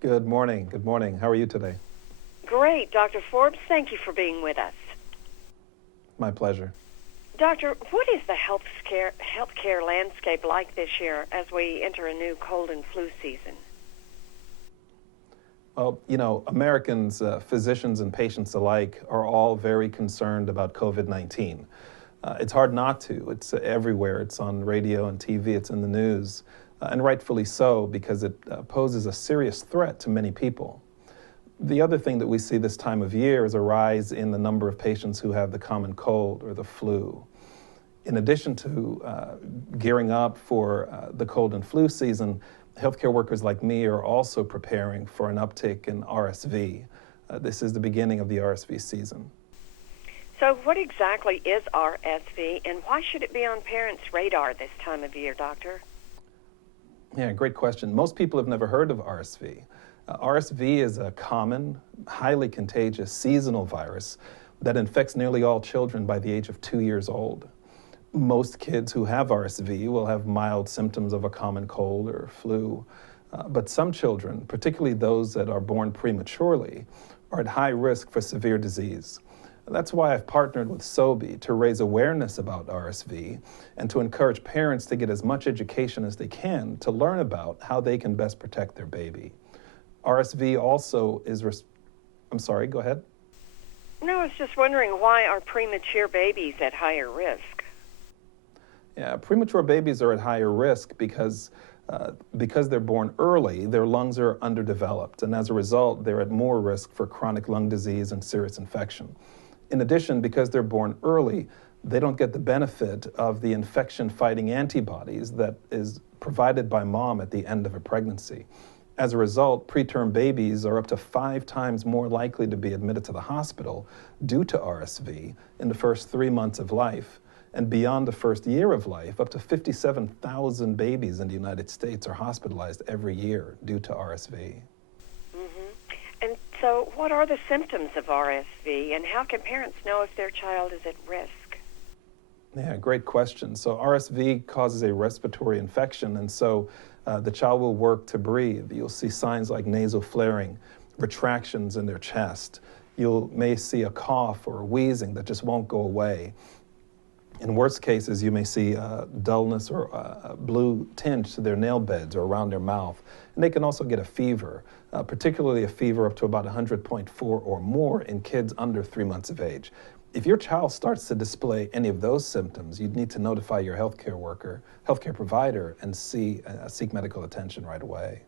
Good morning. Good morning. How are you today? Great, Dr. Forbes. Thank you for being with us. My pleasure. Doctor, what is the healthcare landscape like this year as we enter a new cold and flu season? Well, Americans, physicians and patients alike, are all very concerned about COVID-19. It's hard not to. It's everywhere. It's on radio and TV. It's in the news, and rightfully so, because it poses a serious threat to many people. The other thing that we see this time of year is a rise in the number of patients who have the common cold or the flu. In addition to gearing up for the cold and flu season, healthcare workers like me are also preparing for an uptick in RSV. This is the beginning of the RSV season. So what exactly is RSV, and why should it be on parents' radar this time of year, Doctor? Yeah, great question. Most people have never heard of RSV. RSV is a common, highly contagious seasonal virus that infects nearly all children by the age of 2 years old. Most kids who have RSV will have mild symptoms of a common cold or flu, but some children, particularly those that are born prematurely, are at high risk for severe disease. That's why I've partnered with SOBI to raise awareness about RSV and to encourage parents to get as much education as they can to learn about how they can best protect their baby. RSV also is, I'm sorry, go ahead. No, I was just wondering, why are premature babies at higher risk? Yeah, premature babies are at higher risk because they're born early, their lungs are underdeveloped, and as a result, they're at more risk for chronic lung disease and serious infection. In addition, because they're born early, they don't get the benefit of the infection-fighting antibodies that is provided by mom at the end of a pregnancy. As a result, preterm babies are up to 5 times more likely to be admitted to the hospital due to RSV in the first 3 months of life. And beyond the first year of life, up to 57,000 babies in the United States are hospitalized every year due to RSV. And so what are the symptoms of RSV, and how can parents know if their child is at risk? Yeah, great question. So RSV causes a respiratory infection, and so the child will work to breathe. You'll see signs like nasal flaring, retractions in their chest. You may see a cough or wheezing that just won't go away. In worst cases, you may see dullness or a blue tinge to their nail beds or around their mouth. And they can also get a fever, particularly a fever up to about 100.4 or more in kids under 3 months of age. If your child starts to display any of those symptoms, you'd need to notify your healthcare provider, and seek medical attention right away.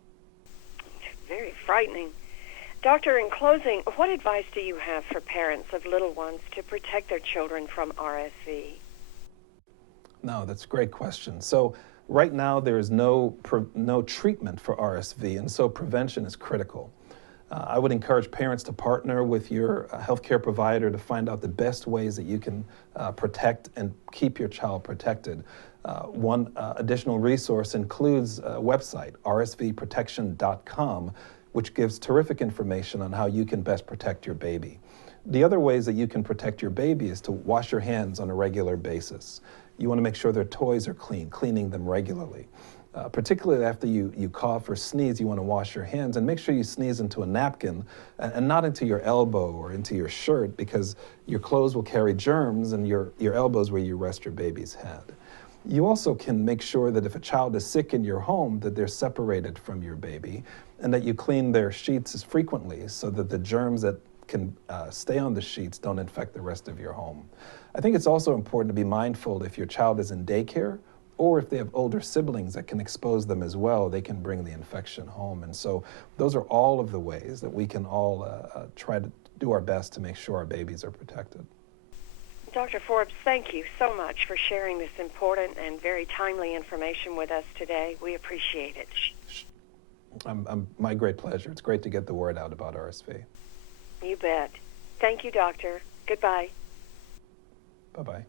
Very frightening. Doctor, in closing, what advice do you have for parents of little ones to protect their children from RSV? No, that's a great question. So right now there is no treatment for RSV, and so prevention is critical. I would encourage parents to partner with your healthcare provider to find out the best ways that you can protect and keep your child protected. One additional resource includes a website, rsvprotection.com, which gives terrific information on how you can best protect your baby. The other ways that you can protect your baby is to wash your hands on a regular basis. You want to make sure their toys are clean, cleaning them regularly. Particularly after you cough or sneeze, you want to wash your hands, and make sure you sneeze into a napkin and not into your elbow or into your shirt, because your clothes will carry germs and your elbow is where you rest your baby's head. You also can make sure that if a child is sick in your home, that they're separated from your baby, and that you clean their sheets as frequently so that the germs that can stay on the sheets don't infect the rest of your home. I think it's also important to be mindful if your child is in daycare, or if they have older siblings that can expose them as well, they can bring the infection home. And so those are all of the ways that we can all try to do our best to make sure our babies are protected. Dr. Forbes, thank you so much for sharing this important and very timely information with us today. We appreciate it. My great pleasure. It's great to get the word out about RSV. You bet. Thank you, Doctor. Goodbye. Bye-bye.